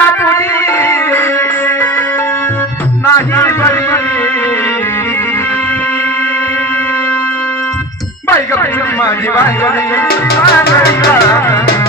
تو تي نهي بدلني بھائی